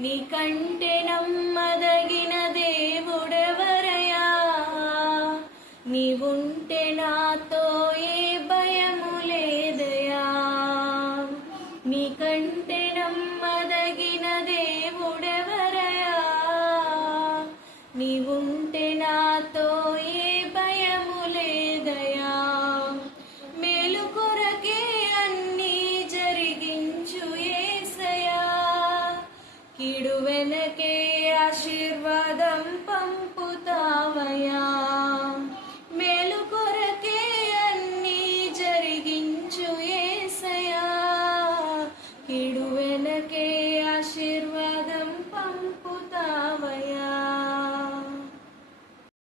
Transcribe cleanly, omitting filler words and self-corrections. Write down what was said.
నీకంటే నమ్మదగిన దేవుడెవరయ్యా? నీవుంటే నాతో ఏ భయము లేదయా. నీకంటే నమ్మదగిన దేవుడెవరయ్యా? నీవుంటే నాతో ఏ భయము లేదయా. మేలు కొరకే అన్నీ జరిగించు యేసయ్యా, కీడు వెనకే ఆశీర్వాదం పంపు